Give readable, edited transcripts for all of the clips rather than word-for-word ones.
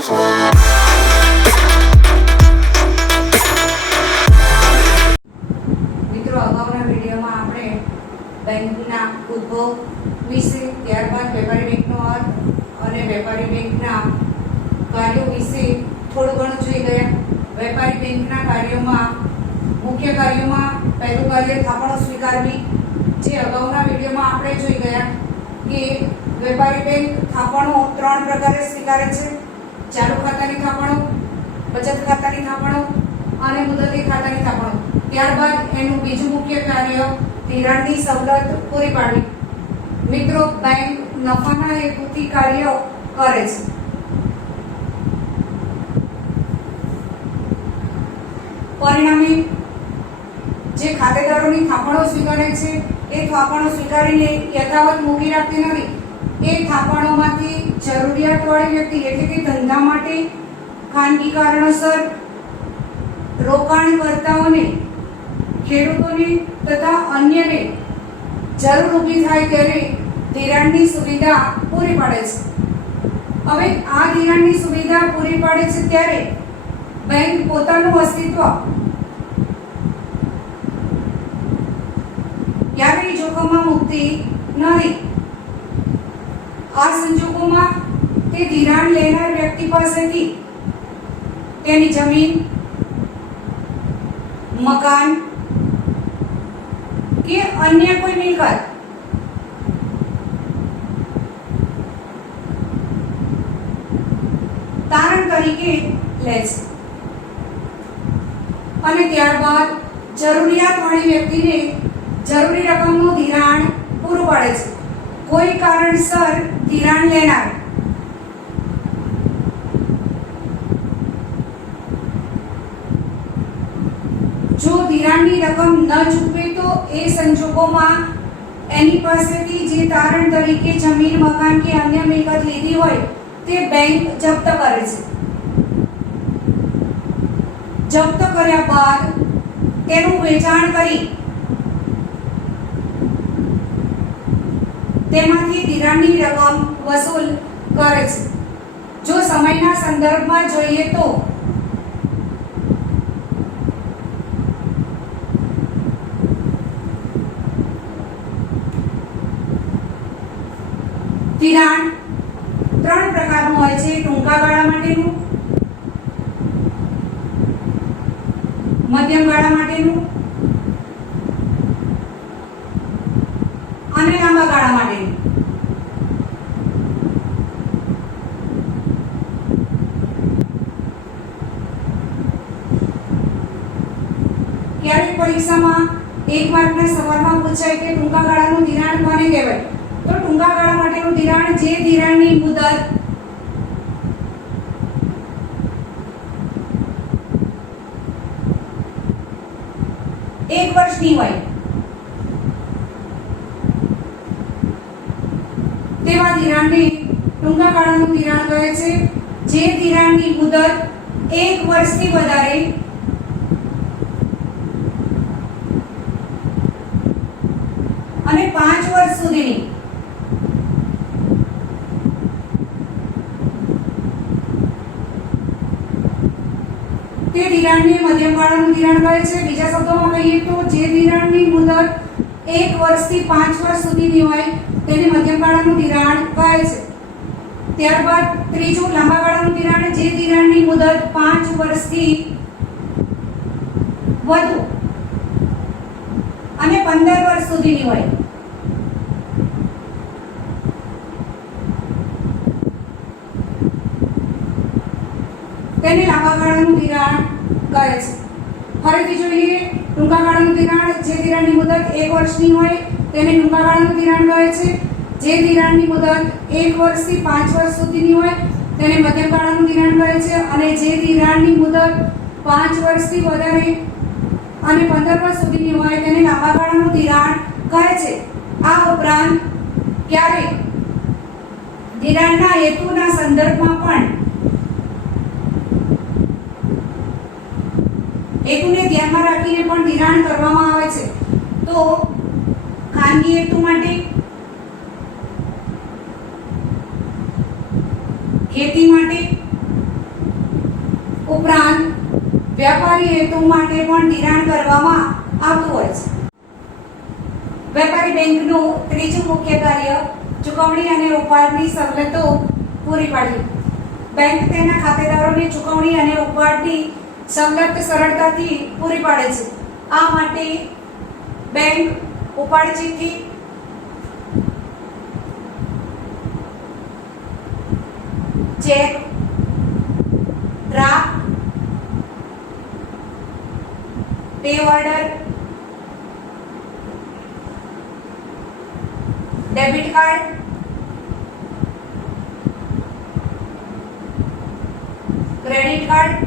મિત્રો, અગાઉના વિડીયોમાં આપણે બેંકના ઉદ્ભવ વિશે, ત્યારબાદ વેપારી બેંકનો અર્થ અને વેપારી બેંકના કાર્યો વિશે થોડું ઘણું જોઈ ગયા. વેપારી બેંકના કાર્યોમાં મુખ્ય કાર્યોમાં પહેલું કાર્ય થાપણો સ્વીકારવી, જે અગાઉના વિડીયોમાં આપણે જોઈ ગયા કે વેપારી બેંક થાપણો 3 પ્રકારે સ્વીકારે છે: ચાલુ ખાતાની થાપણો, બચત ખાતાની થાપણો અને મુદતી ખાતાની થાપણો. ત્યારબાદ એનું બીજું મુખ્ય કાર્ય ધિરાણની સવલત પૂરી પાડવી. મિત્રો, બેંક નફાના હેતુથી કાર્ય કરે છે. પરિણામે જે ખાતેદારોની થાપણો સ્વીકારે છે એ થાપણો સ્વીકારીને યથાવત મૂકી રાખતી નથી. એ થાપણોમાંથી જરૂરિયાતવાળી વ્યક્તિ એટલે કે ધંધા માટે, ખાનગી કારણોસર રોકાણકર્તાઓને, ખેડૂતોને તથા અન્યને જરૂર ઊભી થાય ત્યારે ધિરાણની સુવિધા પૂરી પાડે છે. હવે આ ધિરાણની સુવિધા પૂરી પાડે છે ત્યારે બેંક પોતાનું અસ્તિત્વ ક્યારેય જોખમમાં મૂકતી નથી. આ સંજોગોમાં તે ધિરાણ લેનાર વ્યક્તિ પાસેથી તેની જમીન, મકાન કે અન્ય કોઈ મિલકત તારણ તરીકે લે છે અને ત્યારબાદ જરૂરિયાતવાળી વ્યક્તિને જરૂરી રકમનું ધિરાણ પૂરું પાડે છે. કોઈ કારણસર ધિરાણ લેનાર જો ધિરાણની રકમ ન ચૂકવે તો એ સંજોગોમાં એની પાસેથી જે તારણ તરીકે જમીન, મકાન કે અન્ય મિલકત લીધી હોય તે બેંક જપ્ત કરે છે. જપ્ત કર્યા બાદ તેનું વેચાણ કરી તેમાંથી ધિરાણની રકમ વસૂલ કરે છે. જો સમયના સંદર્ભમાં જોઈએ તો ધિરાણ 3 પ્રકારનું હોય છે: ટૂંકા ગાળા માટેનું, મધ્યમ ગાળા માટેનું અને લાંબા ગાળા માટેનું. ક્યારેક પરીક્ષામાં 1 માર્કના સવાલમાં પૂછાય કે ટૂંકા ગાળાનું ધિરાણ કોને કહેવાય? તો ટૂંકા ગાળા માટેનું ધિરાણ જે ધિરાણની મુદત 1 વર્ષની હોય તેવા ધિરાણને ટૂંકા ગાળાનું ધિરાણ કહે છે. જે ધિરાણની મુદત 1 વર્ષથી વધારે અને 5 વર્ષ સુધીની તે ધિરાણને મધ્યમ ગાળાનું ધિરાણ કહે છે. બીજા શબ્દોમાં કહીએ તો જે ધિરાણની મુદત 1 વર્ષથી 5 વર્ષ સુધીની હોય તેને મધ્યમ ગાળાનું ધિરાણ કહે છે. ત્યારબાદ ત્રીજું લાંબા ગાળાનું ધિરાણ, જે ધિરાણની મુદત 5 વર્ષથી વધુ અને 15 વર્ષ સુધીની હોય તેને લાંબા ગાળાનું ધિરાણ કહે છે. ફરીથી જોઈએ, ટૂંકા ગાળાનું ધિરાણ જે ધિરાણની મુદત 1 વર્ષની હોય તેને ટૂંકા ગાળાનું ધિરાણ કહે છે. જે ધિરાણની મુદત 1 વર્ષથી 5 વર્ષ સુધીની હોય તેને મધ્યમ ગાળાનું ધિરાણ કહે છે. અને જે ધિરાણની મુદત 5 વર્ષથી વધારે અને 15 વર્ષ સુધીની હોય તેને લાંબા ગાળાનું ધિરાણ કહે છે. આ ઉપરાંત ક્યારેક ધિરાણના હેતુના સંદર્ભમાં પણ હેતુને ધ્યાનમાં રાખીને પણ ધિરાણ કરવામાં આવે છે. તો ખાનગી હેતુ માટે, ખેતી માટે, ઉપરાંત વ્યાપારી હેતુ માટે પણ ધિરાણ કરવામાં આવતું હોય છે. વેપારી બેંકનું ત્રીજું મુખ્ય કાર્ય ચૂકવણી અને ઉપાડની સવલતો પૂરી પાડવી. બેંક તેના ખાતેદારોને ચૂકવણી અને ઉપાડની સવલત સરળતાથી પૂરી પાડે છે. આ માટે બેંક ઉપાડ ચિઠ્ઠી, check, draft, pay order, debit card, credit card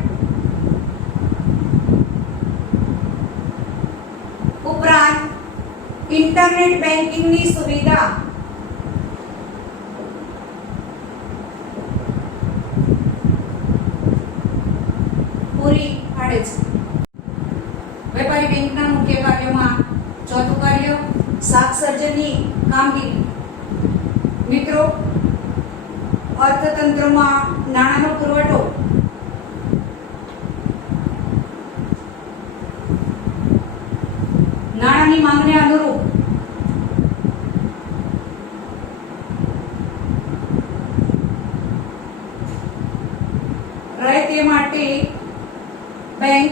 ઉપરાંત ઇન્ટરનેટ બેન્કિંગની સુવિધા પૂરી પાડે છે. વેપારી બેંકના મુખ્ય કાર્યોમાં ચોથું કાર્ય શાક સર્જનની કામગીરી. મિત્રો, અર્થતંત્રમાં નાણાંનો પુરવઠો નાણાંની માંગને અનુરૂપ રહે તે માટે બેંક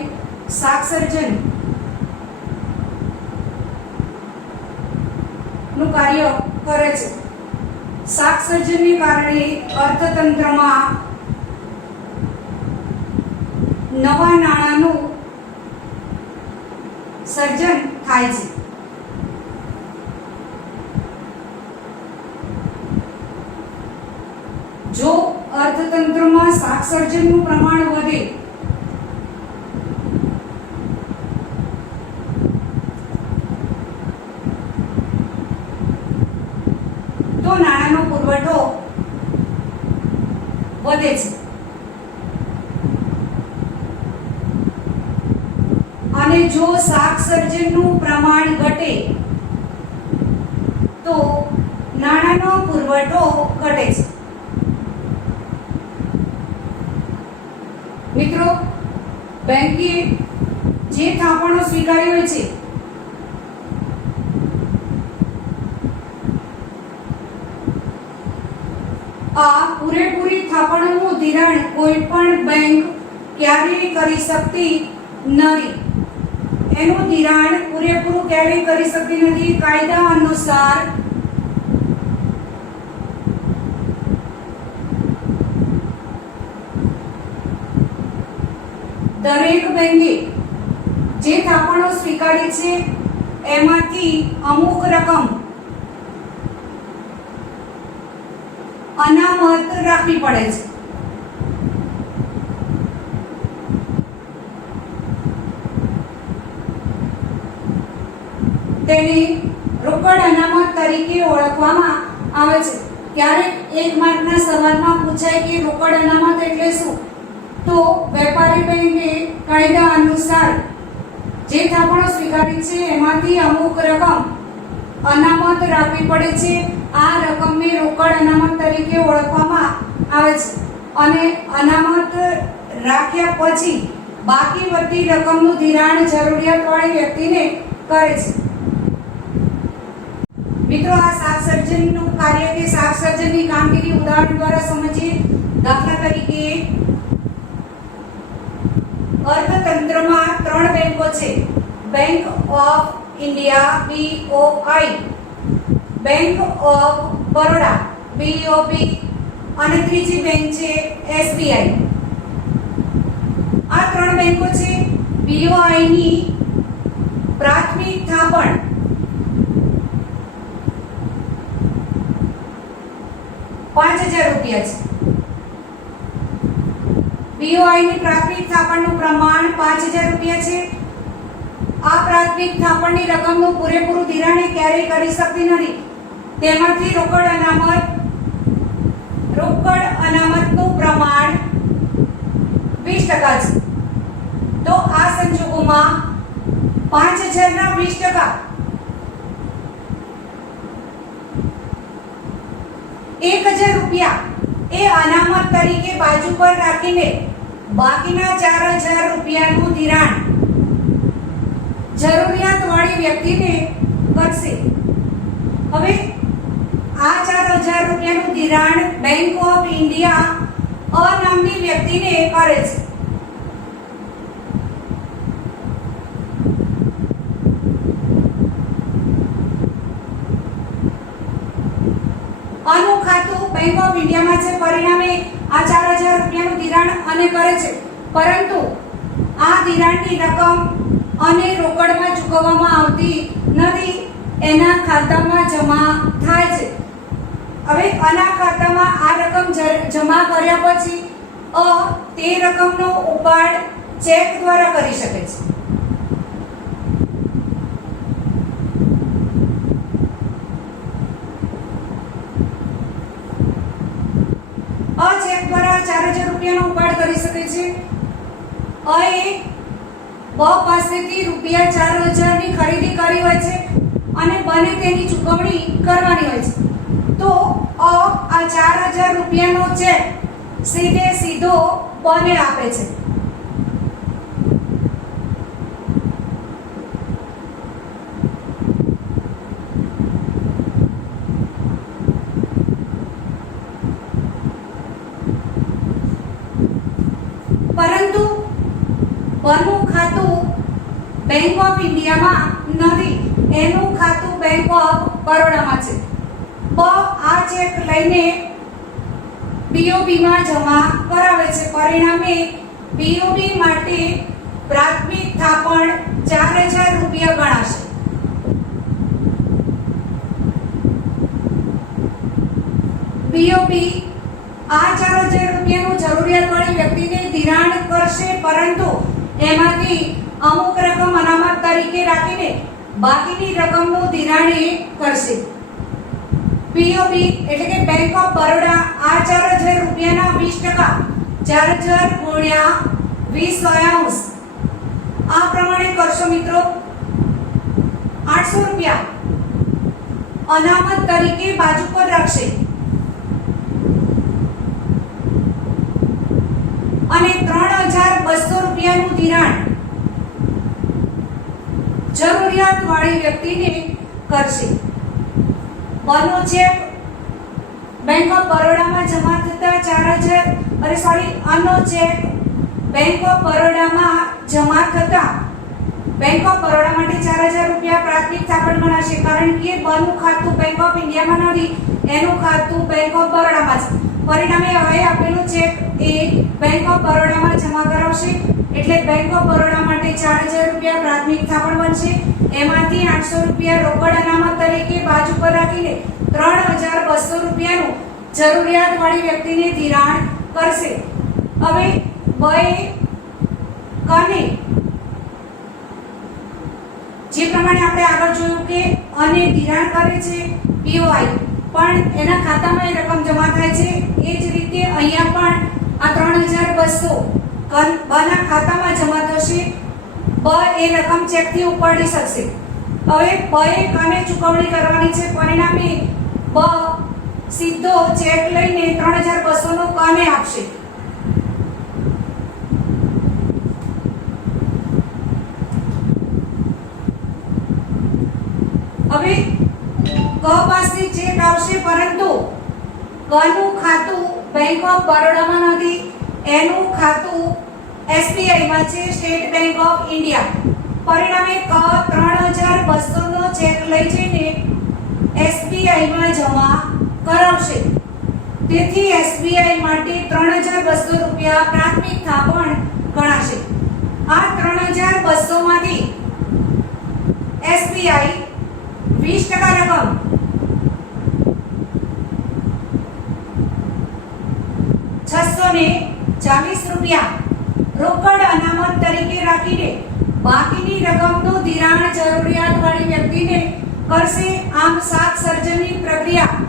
શાક સર્જન નું કાર્ય કરે છે. શાક સર્જનને કારણે અર્થતંત્રમાં નવા નાણાંનું સર્જન થાય છે. જો અર્થતંત્રમાં શાક સર્જનનું પ્રમાણ વધે તો નાણાંનો પુરવઠો વધે છે અને જો શાક સર્જનનું પ્રમાણ ઘટે તો નાણાંનો પુરવઠો ઘટે છે. મિત્રો, બેંકે જે થાપણો સ્વીકારી હોય છે આ પૂરેપૂરી થાપણોનું ધિરાણ કોઈ પણ બેંક ક્યારેય કરી શકતી નથી. એનું ધિરાણ પૂરેપૂરું ક્યારેય કરી શકતી નથી. કાયદા અનુસાર દરેક બેંકે જે થાપણો સ્વીકારી છે એમાંથી અમુક રકમ અનામત રાખવી પડે છે. તેને રોકડ અનામત તરીકે ઓળખવામાં આવે છે. ક્યારેક એક માર્કના સવાલમાં પૂછાય કે રોકડ અનામત એટલે શું? તો વેપારી બેંકે કાયદા અનુસાર જે થાપણો સ્વીકારી છે એમાંથી અમુક રકમ અનામત રાખવી પડે છે. આ રકમને રોકડ અનામત તરીકે ઓળખવામાં આવે છે અને અનામત રાખ્યા પછી બાકી વધતી રકમનું ધિરાણ જરૂરિયાતવાળી વ્યક્તિને કરે છે. મિત્રો, આ શાક સર્જનનું કાર્ય કે શાક સર્જનની કામગીરી ઉદાહરણ દ્વારા સમજીએ. દાખલા તરીકે અર્થતંત્રમાં 3 બેંકો છે. Bank of India BOI, bank of Baroda BOB અને ત્રીજી બેંક છે SBI. આ 3 બેંકો છે. BOI ની પ્રાથમિક થાપણ ₹5000 છે. BOI ની પ્રાથમિક થાપણનું પ્રમાણ ₹5000 છે. આ પ્રાથમિક થાપણની રકમનું પૂરેપૂરું ધિરાણ ક્યારેય કરી શકતી નથી. તેમાંથી રોકડ અનામતનું પ્રમાણ 20% છે. તો આ સંજોગોમાં 5000 ના 20% ₹1000 એ અનામત તરીકે બાજુ પર રાખીને બાકીના 4000 રૂપિયાનું ધિરાણ જરૂરિયાતવાળી વ્યક્તિને કરશે. હવે આ 4000 રૂપિયાનું ધિરાણ બેંક ઓફ ઇન્ડિયા અનામની વ્યક્તિને કરે છે. આનું ખાતું બેંક ઓફ ઇન્ડિયામાં છે, પરિણામે આ 4000 રૂપિયાનું ધિરાણ અને કરે છે, પરંતુ આ ધિરાણની રકમ અને રોકડમાં ચૂકવવામાં આવતી નથી, એના ખાતામાં જમા થાય છે. હવે આના ખાતામાં આ રકમ જમા કર્યા પછી તે રકમનો ઉપાડ ચેક દ્વારા કરી શકે છે. ચેક દ્વારા 4000 રૂપિયાનો ઉપાડ કરી શકે છે. બ પાસેથી રૂપિયા 4000 ની ખરીદી કરી હોય છે અને બને તેની ચૂકવણી કરવાની હોય છે, તો આ 4000 રૂપિયાનો ચેક સીધો બને આપે છે. પરંતુ બનું ખાતું બેંક ઓફ ઇન્ડિયામાં નથી, એનું ખાતું બેંક ઓફ બરોડામાં છે. આ ચેક લઈને બીઓબીમાં જમા કરાવે છે, પરિણામે બીઓબી માટે પ્રાથમિક થાપણ 4000 રૂપિયા ગણાશે. બીઓબી આ 4000 રૂપિયાનું જરૂરિયાતવાળી વ્યક્તિને ધિરાણ કરશે, પરંતુ એમાંથી અમુક રકમ અનામત તરીકે રાખીને બાકીની રકમનું ધિરાણ એ કરશે. પીઓબી એટલે કે બેંક ઓફ બરોડા આ 4000 રૂપિયાના 20% 4000 ગુણ્યા 20 આ પ્રમાણે કરશો મિત્રો. 800 રૂપિયા અનામત તરીકે બાજુ પર રાખશે અને 3200 રૂપિયાનું ધિરાણ જરૂરિયાતવાળી વ્યક્તિને કરશે. બનો ચેક બેંક ઓફ બરોડામાં જમા થતા 4000 આનો ચેક બેંક ઓફ બરોડામાં જમા થતા બેંક ઓફ બરોડા માટે 4000 રૂપિયા પ્રાથમિક થાપણ ગણાશે, કારણ કે બનું ખાતું બેંક ઓફ ઇન્ડિયામાં નથી, એનું ખાતું બેંક ઓફ બરોડામાં છે. પરિણામે હવે આપેલું ચેક એ બેંક ઓફ બરોડામાં જમા કરાવશે, એટલે બેંક ઓફ બરોડા માટે 4000 રૂપિયા પ્રાથમિક થાપણ બનશે, એમાંથી 800 રૂપિયા રોકડ અનામત તરીકે બાજુ પર રાખીને 3200 રૂપિયાનું જરૂરિયાતવાળી વ્યક્તિને ધિરાણ કરશે. હવે કને જે પ્રમાણે આપણે આગળ જોયું કે અને ધિરાણ કરે છે પીઓઆઈ, પણ એના ખાતામાં એ રકમ જમા થાય છે, એ જ રીતે અહીંયા પણ આ 3200 બના ખાતામાં જમા થશે. એ રકમ ચેકથી ઉપાડી શકશે. હવે કને ચૂકવણી કરવાની છે, પરિણામે સીધો ચેક લઈને 3200 નો કને આપશે. હવે પાસે ચેક આવશે, પરંતુ કનું ખાતું બેંક ઓફ બરોડામાં નથી, એનું ખાતું એસબીઆઈ માં છે, સ્ટેટ બેંક ઓફ ઇન્ડિયા. પરિણામે 3200 નો ચેક લઈ જઈને એસબીઆઈ માં જમા કરાવશે. તેથી એસબીઆઈ માટે 3200 રૂપિયા પ્રાથમિક થાપણ ગણાશે. આ 3200 માંથી એસબીઆઈ 20% રકમ 640 રૂપિયા રોકડ અનામત તરીકે રાખીને બાકીની રકમનું ધિરાણ જરૂરિયાતવાળી વ્યક્તિને કરશે. આમ શાક સર્જનની પ્રક્રિયા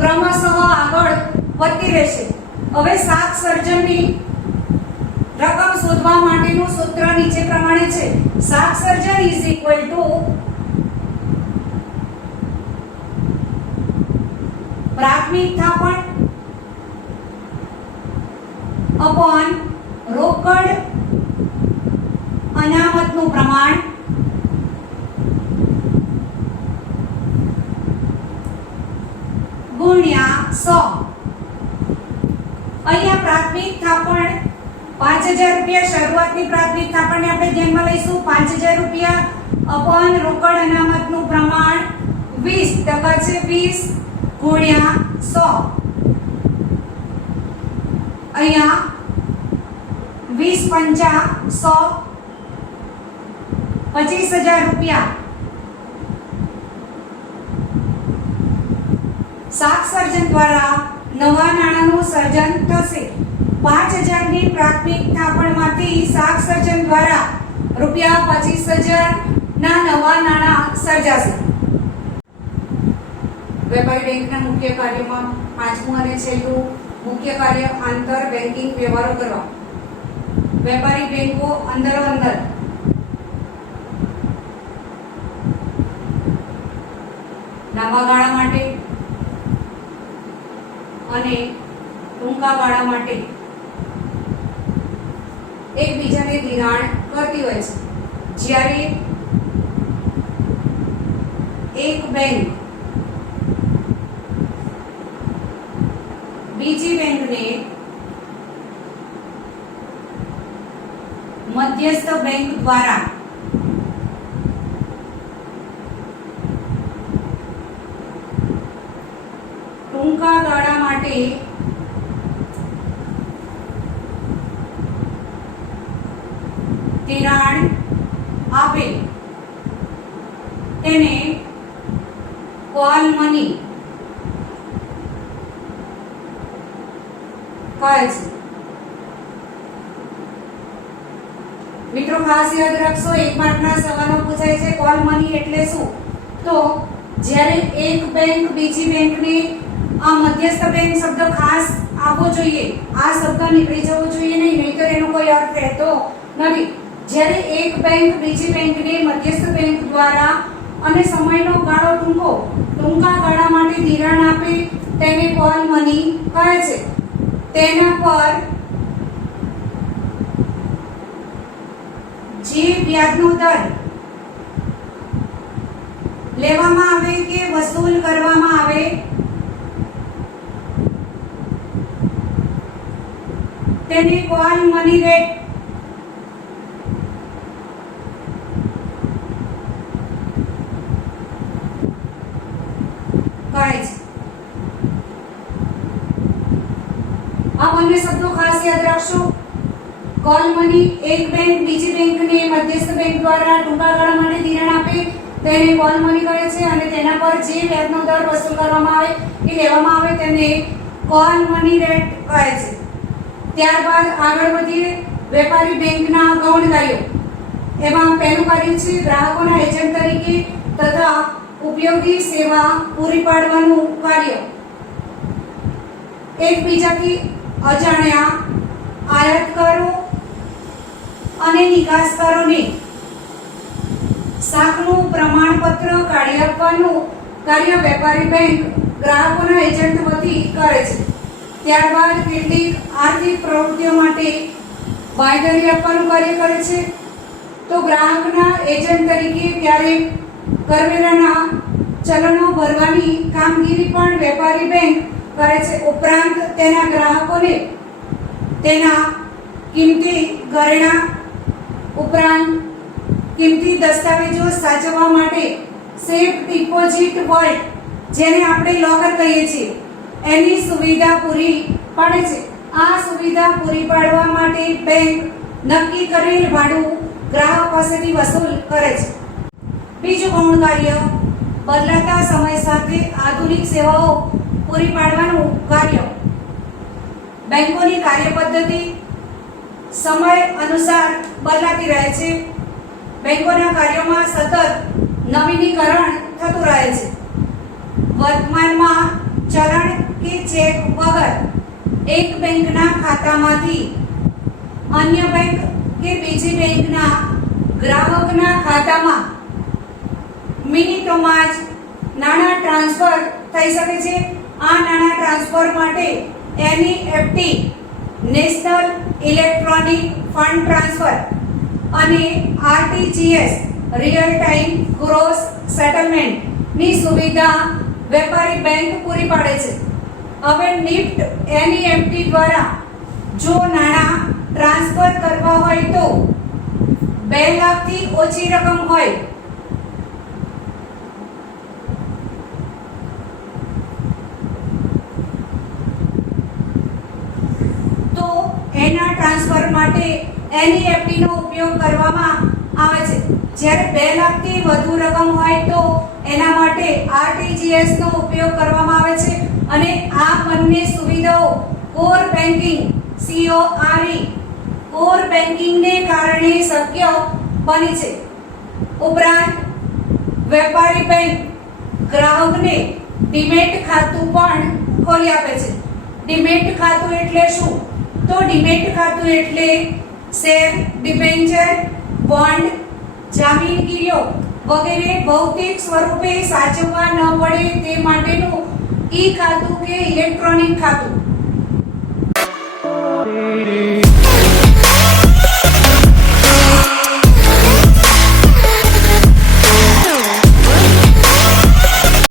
ક્રમશઃ આગળ વધતી રહેશે. હવે શાક સર્જનની રકમ શોધવા માટેનું સૂત્ર નીચે પ્રમાણે છે. શાક સર્જન ઇઝ ઇક્વલ ટુ પ્રાથમિક થાપણ અપોન રોકડ અનામતનું પ્રમાણ ગુણ્યા 100. અહીંયા પ્રાથમિક થાપણ 5000 રૂપિયા શરૂઆતની પ્રાથમિક થાપણને આપણે ધ્યાનમાં લઈશું. 5000 રૂપિયા અપન રોકડ અનામતનું પ્રમાણ 20% છે. 20 ગુણ્યા 100. અહીંયા 20 પંચા 100, 25000 રૂપિયા. શાક સર્જન દ્વારા નવા નાણાંનું સર્જન થશે. 5000 ની પ્રાથમિક થાપણમાંથી શાક સર્જન દ્વારા રૂપિયા 25000 ના નવા નાણાં સર્જાશે. વેપારી બેંકના મુખ્ય કાર્યોમાં પાંચમું અને છેલ્લું મુખ્ય કાર્ય આંતર બેંકિંગ વ્યવહારો કરવા. વેપારી બેંકો અંદરો અંદર લાંબા ગાળા માટે અને ટૂંકા ગાળા માટે એકબીજાને ધિરાણ કરતી હોય છે. જ્યારે એક બેંક બીજી બેંકને મધ્યસ્થ બેંક દ્વારા ટૂંકા ગાળા માટે ધિરાણ આપે તેને કોલ મની કહે છે. મિત્રો ખાસ યાદ રાખશો, 1 માર્કના સવાલો પૂછાય છે. કોલ મની એટલે શું? તો જ્યારે એક બેંક બીજી બેંકને આ મધ્યસ્થ બેંક શબ્દ ખાસ આપવો જોઈએ. આ શબ્દ નીકળી જવો જોઈએ નહીં, નહીંતર એનો કોઈ અર્થ રહેતો નથી. જ્યારે એક બેંક બીજી બેંકને મધ્યસ્થ બેંક દ્વારા અને સમયનો ગાળો ટૂંકા ગાળા માટે ધિરાણ આપે તેને કોલ મની કહે છે. તેના પર જે વ્યાજનો દર લેવામાં આવે કે વસૂલ કરવામાં આવે તેને કોલ મની રેટ કહે છે. આ બંને શબ્દો ખાસ યાદ રાખશો. કોલ મની, એક બેંક બીજી બેંકને મધ્યસ્થ બેંક દ્વારા ટૂંકા ગાળા માટે ધિરાણ આપે તેને કોલ મની કહે છે અને તેના પર જે વ્યાજનો દર વસૂલ કરવામાં આવે કે લેવામાં આવે તેને કોલ મની રેટ કહે છે. ત્યારબાદ આગળ વધીએ વેપારી બેંકના ગૌણ કાર્યો. એમાં પહેલું કાર્ય છે ગ્રાહકોના એજન્ટ તરીકે તથા ઉપયોગી સેવા પૂરી પાડવાનું કાર્ય. એકબીજાથી અજાણ્યા આયાતકારો અને નિકાસકારોને શાકનું પ્રમાણપત્ર કાઢી આપવાનું કાર્ય વેપારી બેંક ગ્રાહકોના એજન્ટ વતી કરે છે. ત્યારબાદ કેટલીક આર્થિક પ્રવૃત્તિઓ માટે બાંયધરી આપવાનું કાર્ય કરે છે. તો ગ્રાહકના એજન્ટ તરીકે ક્યારેક કરવેરાના ચલનો ભરવાની કામગીરી પણ વેપારી બેંક કરે છે. ઉપરાંત તેના ગ્રાહકોને તેના કિંમતી ઘરેણા ઉપરાંત કિંમતી દસ્તાવેજો સાચવવા માટે સેફ ડિપોઝિટ વોલ્ટ, જેને આપણે લોકર કહીએ છીએ, એની સુવિધા પૂરી પાડે છે. આ સુવિધા પૂરી પાડવા માટે બેંક નક્કી કરેલ ભાડું ગ્રાહક પાસેથી વસૂલ કરે છે. બીજું ગૌણ કાર્ય બદલાતા સમય સાથે આધુનિક સેવાઓ પૂરી પાડવાનું કાર્ય. બેંકોની કાર્યપદ્ધતિ સમય અનુસાર બદલાતી રહે છે. બેંકોના કાર્યોમાં સતત નવીનીકરણ થતું રહે છે. વર્તમાનમાં ચલણ કે ચેક વગર એક બેંકના ખાતામાંથી અન્ય બેંક કે બીજી બેંકના ગ્રાહકના ખાતામાં મિનિટોમાં જ નાણાં ટ્રાન્સફર થઈ શકે છે. આ નાણાં ટ્રાન્સફર માટે NEFT national electronic electronic fund transfer અને RTGS real time gross settlement ની સુવિધા વેપારી બેંક પૂરી પાડે છે. હવે નિફ્ટ એનઈએફટી દ્વારા જો નાણાં ટ્રાન્સફર કરવા હોય તો 2 લાખથી ઓછી રકમ હોય તો એના ટ્રાન્સફર માટે એનઈએફટી નો ઉપયોગ કરવામાં આવે છે. જ્યારે 2 લાખથી વધુ રકમ હોય તો એના માટે આરટીજીએસ નો ઉપયોગ કરવામાં આવે છે અને આ બંને સુવિધાઓ કોર બેન્કિંગ કોર બેન્કિંગ ને કારણે શક્ય બની છે. ઉપરાંત વેપારી બેંક ગ્રાહકને ડીમેટ ખાતું પણ ખોલી આપે છે. ડીમેટ ખાતું એટલે શું? તો ડીમેટ ખાતું એટલે શેર, ડિબેન્ચર, બોન્ડ, જામીનગીરીઓ વગેરે ભૌતિક સ્વરૂપે સાચવવા ન પડે તે માટેનું ઈ ખાતું કે ઇલેક્ટ્રોનિક ખાતું.